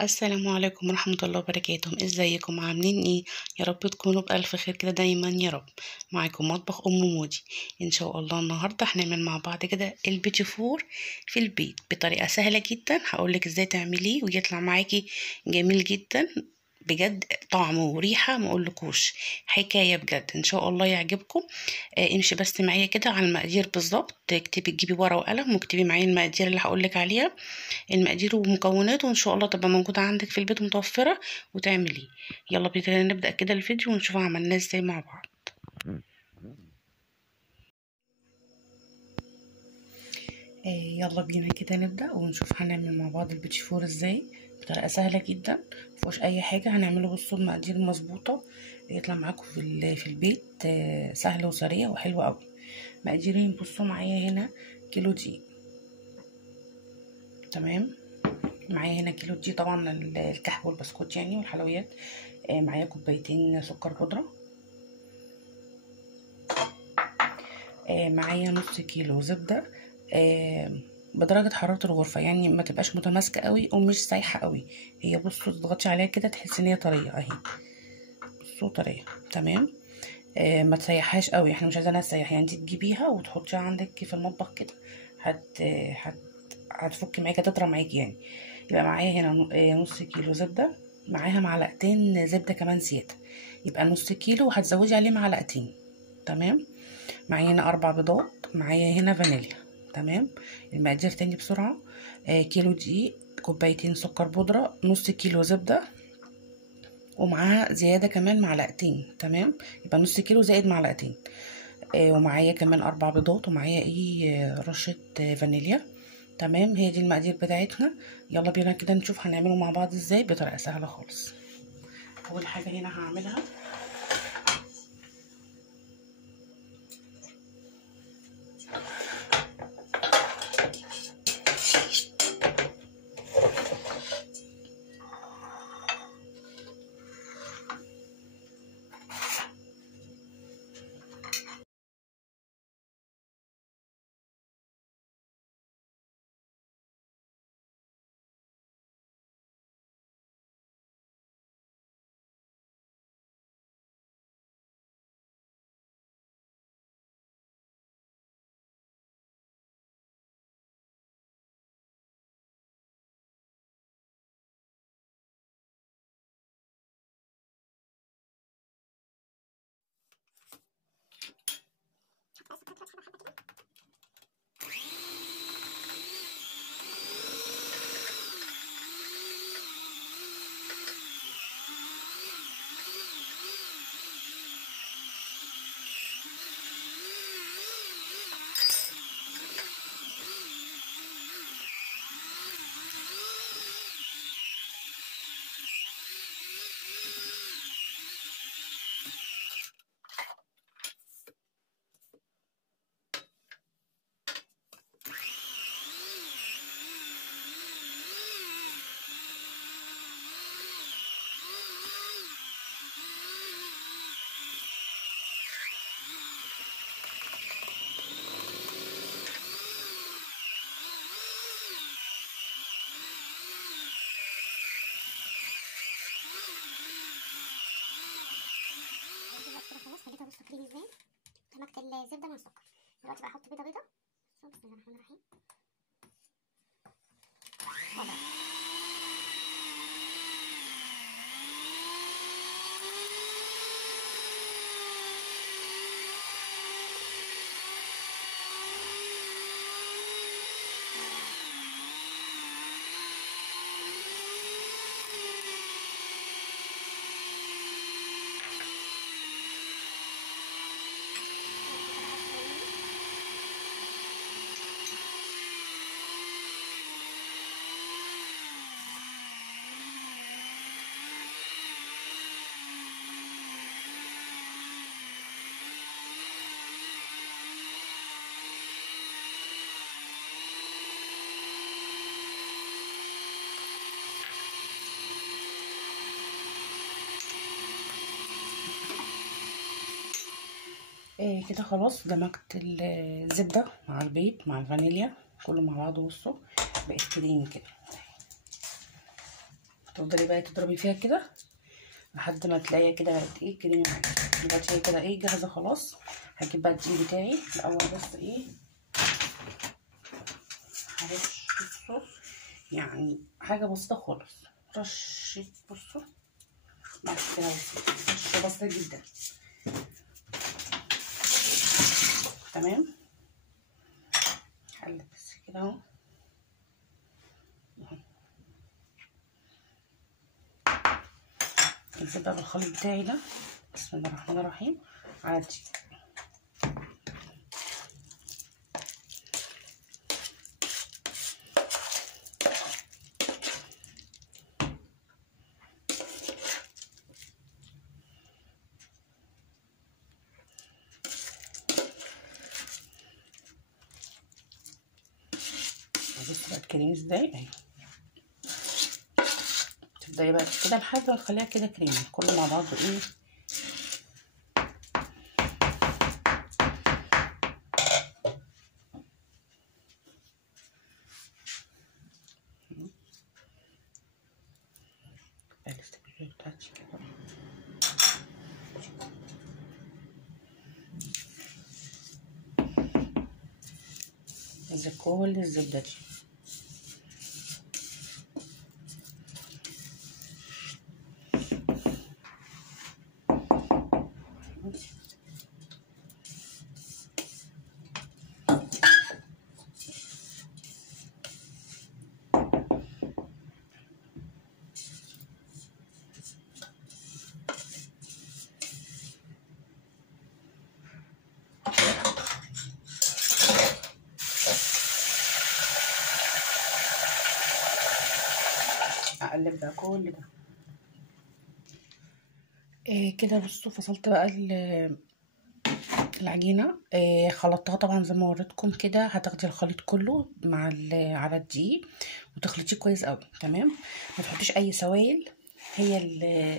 السلام عليكم ورحمة الله وبركاته. ازيكم عاملين ايه؟ يا رب تكونوا بألف خير كده دايما يا رب. معاكم مطبخ ام مودي. ان شاء الله النهاردة هنعمل مع بعض كده البيتي فور في البيت بطريقة سهلة جدا. هقولك ازاي تعمليه ويطلع معاكي جميل جدا بجد. طعمه وريحة ما اقولكوش حكاية بجد. ان شاء الله يعجبكم. امشي بس معايا كده على المقادير بالظبط. تكتبي تجيبي ورقة وقلم واكتبي معايا المقادير اللي هقولك عليها. المقادير ومكوناته ان شاء الله تبقى موجودة عندك في البيت متوفرة وتعمليه. يلا بينا نبدأ كده الفيديو ونشوف عملناه ازاي مع بعض. يلا بينا كده نبدأ ونشوف هنعمل مع بعض البيتي فور ازاي بطريقة سهلة جدا مفيهوش اي حاجة. هنعمله بصوا المقادير مظبوطة يطلع معاكم في البيت سهل وسريع وحلو قوي. مقاديرين بصوا معايا هنا كيلو دقيق. تمام. معايا هنا كيلو دقيق طبعا الكحك والبسكوت يعني والحلويات. معايا كوبايتين سكر بودرة. معايا نص كيلو زبدة بدرجة حرارة الغرفة، يعني ما تبقاش متماسكة قوي ومش سايحة قوي. هي بصوا تضغطي عليها كده تحسي ان هي طرية اهي. بصوا طرية. تمام. ما تسيحهاش قوي، احنا مش عايزينها تسيح، يعني انت تجيبيها وتحطيها عندك في المطبخ كده هت هتفك معاكي تطرى معاكي يعني. يبقى معايا هنا نص كيلو زبدة. معاها معلقتين زبدة كمان زيادة، يبقى نص كيلو وهتزودي عليه معلقتين. تمام. معايا هنا 4 بيضات. معايا هنا فانيليا. تمام. المقادير تاني بسرعة. كيلو دقيق، كوبايتين سكر بودرة، نص كيلو زبدة، ومعاها زيادة كمان معلقتين. تمام. يبقى نص كيلو زائد معلقتين. ومعايا كمان 4 بيضات، ومعايا رشة فانيليا. تمام. هي دي المقادير بتاعتنا. يلا بينا كده نشوف هنعمله مع بعض ازاي بطريقة سهلة خالص. اول حاجة هنا هعملها كده خلاص. خليتها بص فاكرين ازاي دمجت الزبده مع السكر. دلوقتي بقى احط بيضه بيضه. بسم الله الرحمن الرحيم. كده خلاص دمجت الزبدة مع البيض مع الفانيليا كله مع بعضه. بصوا بقت كريمي كده. تفضلي بقى تضربي فيها كده لحد ما تلاقيها كده بقت ايه كريمي معاكي. دلوقتي هي كده ايه جاهزه خلاص. هجيب بقى الدقيق بتاعي الاول بس ايه هرش الصوص، يعني حاجه بسيطه خالص، رشه. بصوا بس كده رشه بسيطه جدا. تمام. هقلب بس كده اهو. انزل بقى بالخليط بتاعي ده. بسم الله الرحمن الرحيم. عادي بص بقى الكريم ازاي اهي. تبداي بقى كده لحد ما تخليها كده كريمي كله مع بعضه ايه. الاستكشاف بتاعتي كده زي كل الزبدة دي. اقلب بقى كل ده إيه كده. بصوا فصلت بقى العجينه إيه، خلطتها طبعا زي ما وريتكم كده. هتاخدي الخليط كله مع على الدقيق وتخلطيه كويس قوي. تمام. ما تحطيش اي سوائل. هي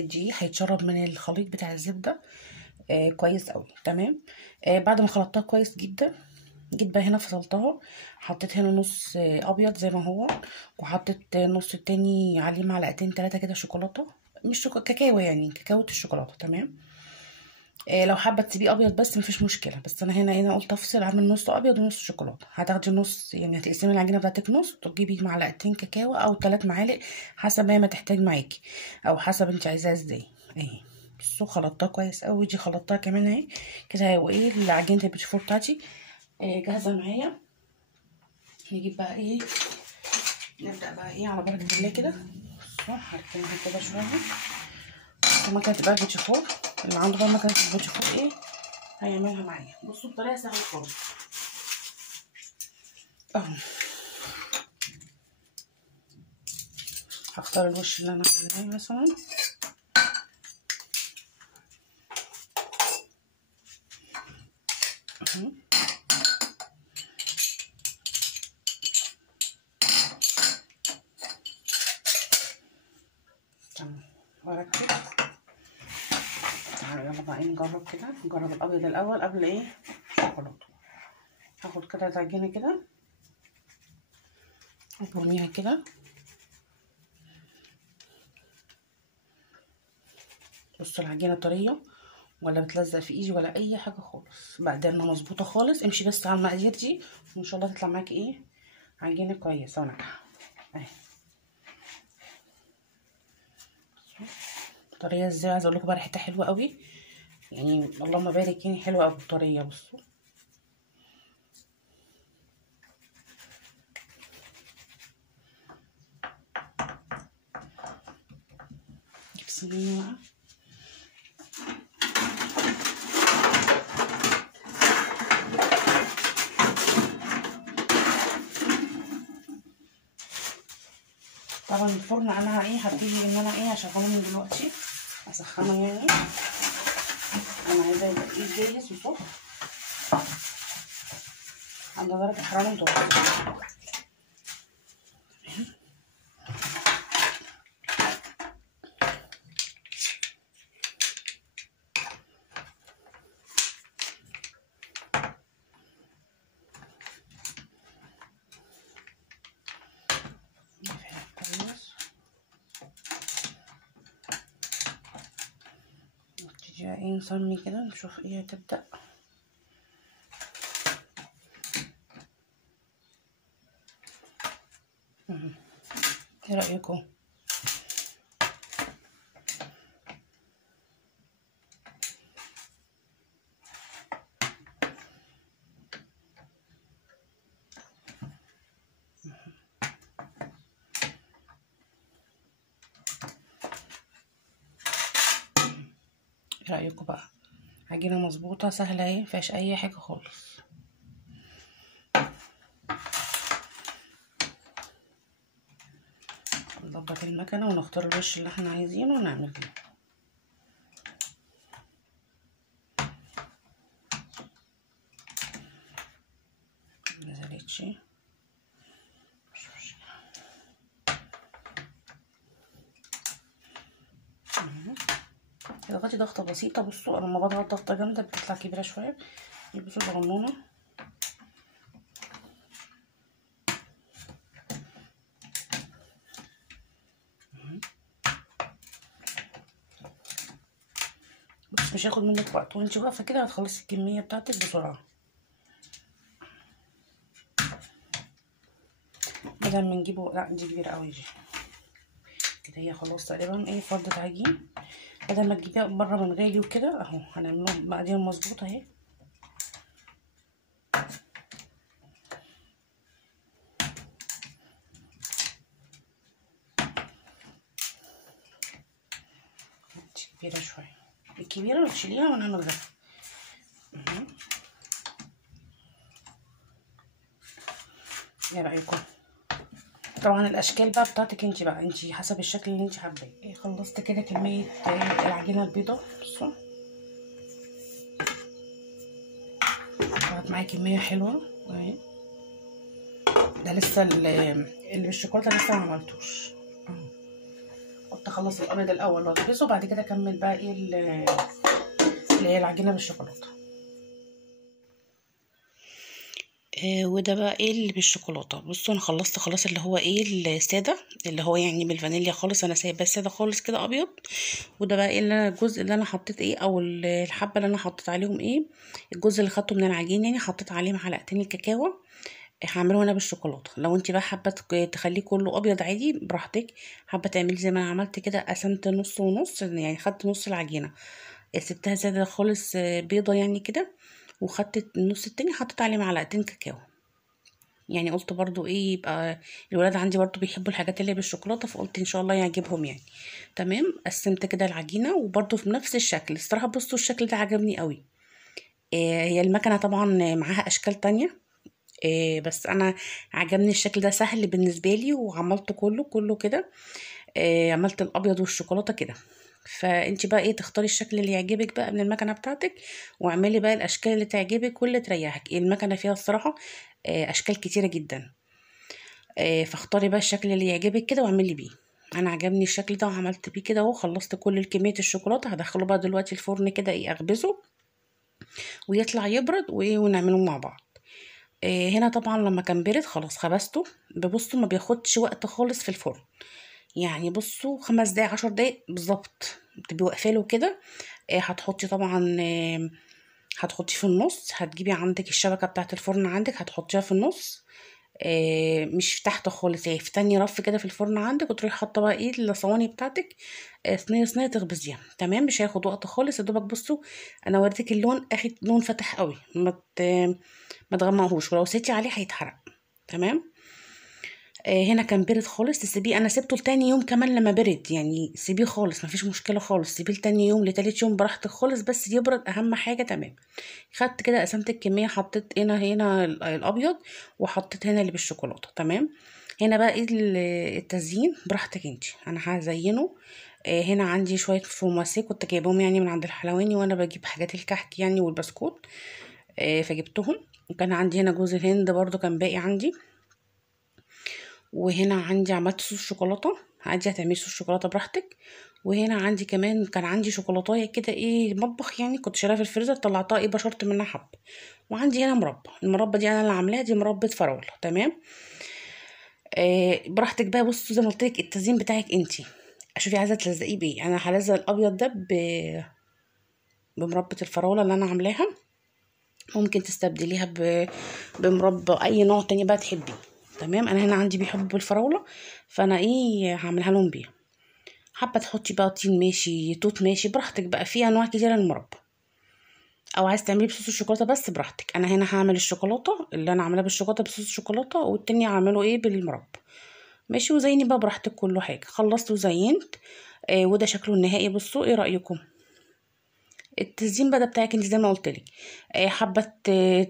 الدقيق هيتشرب من الخليط بتاع الزبده كويس قوي. تمام. بعد ما خلطتها كويس جدا جيت بقى هنا فصلتها. حطيت هنا نص ابيض زي ما هو، وحطيت نص التاني عليه معلقتين 3 كده شوكولاته، مش كاكاو، يعني كاكاو الشوكولاته. تمام. لو حابه تسيبيه ابيض بس مفيش مشكله، بس انا هنا قلت افصل اعمل نص ابيض ونص شوكولاته. هتاخدي نص، يعني هتقسمي العجينه بتاعتك نص وتجيبي معلقتين كاكاو او 3 معالق حسب ما تحتاج معاكي او حسب انت عايزاها ازاي. اهي بصوا خلطتها كويس قوي. دي خلطتها كمان اهي كده. وايه عجينه البيتي فور بتاعتي جاهزه معايا. نجيب بقى ايه، نبدا بقى ايه على بركه الله كده. بصوا هركنها كده شويه. مكنه بقى البيتي فور، اللي عنده بقى مكنه البيتي فور ايه هيعملها معايا. بصوا بطريقه سهله خالص اهو. هختار الوش اللي انا عاملاه مثلا اهو. تمام واركز. يلا بقى ايه نجرب كده. نجرب الابيض الاول قبل ايه الشوكولاته. هاخد كده العجينه كده وبرميها كده. بصوا العجينه طريه ولا بتلزق في ايدي ولا اي حاجه خالص. مقدارنا مظبوطه خالص. امشي بس على المقادير دي وان شاء الله تطلع معاكي ايه عجينه كويسه وناجحه اهي. طريه ازاي، عايزه اقول لكم بقى ريحتها حلوه قوي، يعني اللهم بارك، يعني حلوه قوي طريه. بصوا نجيب صينيه بقى. طبعا الفرن انا ايه هبتدي ان انا ايه هشغله من دلوقتي اسخنه. يعني انا عايزاه يبقى ايه جاهز وسخن عند درجه حراره متوسطه. كويس. ايه نسمي كده نشوف ايه هتبدأ. ايه رأيكم؟ ايه رأيكم بقى؟ عجينة مظبوطة سهلة اهي، مفيهاش اي حاجة خالص. نظبط المكنة ونختار الوش اللي احنا عايزينه ونعمل كده. مزالتش اضغطي ضغطة بسيطة. بصوا انا لما بضغط ضغطة جامدة بتطلع كبيرة شوية. بصوا صغنونة. بس مش هياخد منك وقت، وانتي واقفة كده هتخلصي الكمية بتاعتك بسرعة. بدل ما نجيبه، لا دي كبيرة اوي دي كده. هي خلاص تقريبا ايه فردة عجين. بدل ما تجيبيها بره من غالي وكده اهو هنعملهم مقادير مظبوطة اهي. كبيرة شوية. الكبيرة بتشيليها ونعمل غيرها. ايه رأيكم؟ طبعا الاشكال بقى بتاعتك انتي بقى، انتي حسب الشكل اللي انتي حباه. ايه خلصت كده كمية العجينة البيضاء. بصوا طلعت معايا كمية حلوة اهي. ده لسه اللي بالشوكولاتة لسه ما عملتوش. قلت اخلص الابيض الاول واخبزه وبعد كده اكمل بقى ايه اللي هي العجينة بالشوكولاتة. وده بقى ايه اللي بالشوكولاته. بصوا انا خلصت خلاص اللي هو ايه الساده، اللي هو يعني بالفانيليا خالص. انا سايباه ساده خالص كده ابيض. وده بقى ايه الجزء اللي انا حطيت ايه، او الحبه اللي انا حطيت عليهم ايه، الجزء اللي خدته من العجين يعني. حطيت عليه معلقتين الكاكاو. هعمله انا بالشوكولاته. لو انت بقى حابه تخليه كله ابيض عادي براحتك. حابه تعملي زي ما انا عملت كده، قسمت نص ونص يعني. خدت نص العجينه سبتها ساده خالص بيضه يعني كده، وخدت النص التاني حطيت عليه معلقتين كاكاو. يعني قلت برضو ايه يبقى الولاد عندي برضو بيحبوا الحاجات اللي بالشوكولاته، فقلت ان شاء الله يعجبهم يعني. تمام. قسمت كده العجينه وبرضو في نفس الشكل. الصراحه بصوا الشكل ده عجبني قوي. هي المكنه طبعا معاها اشكال تانية. بس انا عجبني الشكل ده، سهل بالنسبه لي وعملته كله كده. عملت الابيض والشوكولاته كده. فانت بقى ايه تختاري الشكل اللي يعجبك بقى من المكنه بتاعتك، واعملي بقى الاشكال اللي تعجبك واللي تريحك. المكنه فيها الصراحه اشكال كتيره جدا. فاختاري بقى الشكل اللي يعجبك كده واعملي بيه. انا عجبني الشكل ده وعملت بيه كده اهو. خلصت كل كميه الشوكولاته. هدخله بقى دلوقتي الفرن كده ايه اخبزه ويطلع يبرد ونعمله مع بعض. هنا طبعا لما كان برد خلاص خبزته. ببصوا ما بياخدش وقت خالص في الفرن يعني. بصوا 5 دقايق 10 دقايق بالظبط تبقي واقفه له كده. هتحطي طبعا هتحطيه في النص. هتجيبي عندك الشبكه بتاعه الفرن عندك هتحطيها في النص. مش في تحت خالص يعني، في تاني رف كده في الفرن عندك. وتروحي حاطه بقى ايه الصواني بتاعتك صينيه تخبزيها. تمام. مش هياخد وقت خالص يا دوبك. بصوا انا وريتك اللون اخد لون فاتح قوي. ما تغمقهوش، ولو سيتي عليه هيتحرق. تمام. هنا كان برد خالص. تسيبيه. انا سبته لتاني يوم كمان لما برد يعني. سيبيه خالص مفيش مشكله خالص. سيبيه لتاني يوم لتالت يوم براحتك خالص، بس يبرد اهم حاجه. تمام. خدت كده قسمت الكميه. حطيت هنا الابيض وحطيت هنا اللي بالشوكولاته. تمام. هنا بقى ايه التزيين براحتك انتي. انا هزينه. هنا عندي شويه فورماسيه كنت جايبهم يعني من عند الحلواني، وانا بجيب حاجات الكحك يعني والبسكوت. فجبتهم. وكان عندي هنا جوز الهند برضو كان باقي عندي. وهنا عندي عملت صوص شوكولاته. عادي هتعملي صوص شوكولاته براحتك. وهنا عندي كمان كان عندي شوكولاتايه كده ايه مطبخ يعني، كنت شايلها في الفريزر طلعتها ايه بشرت منها حب. وعندي هنا مربى. المربى دي انا اللي عاملاها. دي مربى فراوله. تمام. براحتك بقى. بصوا زي ما قلت لك التزيين بتاعك انتي. شوفي عايزه تلزقيه بايه. انا هلزق الابيض ده بمربى الفراوله اللي انا عاملاها. ممكن تستبدليها بمربى اي نوع تاني بقى تحبيه. تمام، انا هنا عندي بيحبوا الفراوله، فانا هعملها لهم بيها. حابه تحطي بقى طين ماشي، توت ماشي، براحتك بقى، في انواع كتيره للمربى. او عايز تعمليه بصوص الشوكولاته بس براحتك. انا هنا هعمل الشوكولاته اللي انا عاملاه بالشوكولاته بصوص الشوكولاته، والتاني هعمله بالمربى. ماشي، وزيني بقى براحتك كله حاجه. خلصت وزينت. وده شكله النهائي. بصوا ايه رايكم؟ التزيين بقى ده بتاعك انت زي ما قلت لك. حابه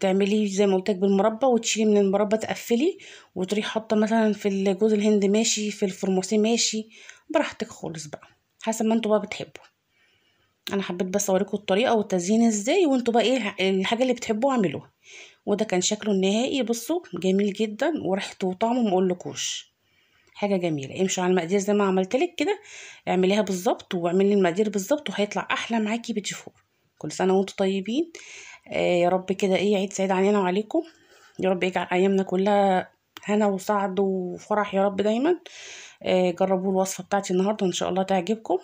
تعمليه زي ما قلت لك بالمربى، وتشيلي من المربى تقفلي، وتروحي حاطه مثلا في الجوز الهند ماشي، في الفرماسي ماشي، براحتك خالص بقى، حسب ما انتوا بقى بتحبوا. انا حبيت بس اوريكم الطريقه والتزيين ازاي، وانتوا بقى الحاجه اللي بتحبوها اعملوها. وده كان شكله النهائي. بصوا جميل جدا، وريحته وطعمه ما اقولكوش، حاجه جميله. امشوا على المقادير زي ما عملتلك كده، اعمليها بالظبط، واعملي المقادير بالظبط، وهيطلع احلى معاكي بيتي فور. كل سنه وانتم طيبين. يا رب كده عيد سعيد علينا وعليكم. يا رب يجعل ايامنا كلها هنا وسعد وفرح يا رب دايما. جربوا الوصفه بتاعتي النهارده، ان شاء الله تعجبكم.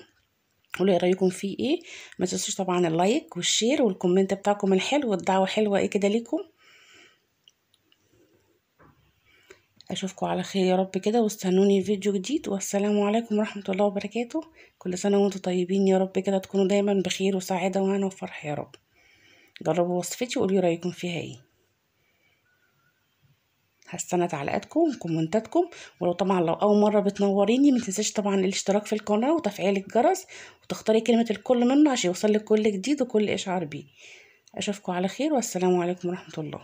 قولوا ايه رايكم فيه ما تنسوش طبعا اللايك والشير والكومنت بتاعكم الحلو، والدعوه حلوه كده ليكم. اشوفكم على خير يا رب كده، واستنوني في فيديو جديد، والسلام عليكم ورحمه الله وبركاته. كل سنه وانتم طيبين يا رب كده، تكونوا دايما بخير وسعاده وهنا وفرح يا رب. جربوا وصفتي وقولوا رايكم فيها هستنى تعليقاتكم وكومنتاتكم. ولو طبعا لو اول مره بتنوريني، ما تنساش طبعا الاشتراك في القناه وتفعيل الجرس، وتختاري كلمه الكل منه عشان يوصلك كل جديد وكل اشعار بيه. اشوفكم على خير، والسلام عليكم ورحمه الله.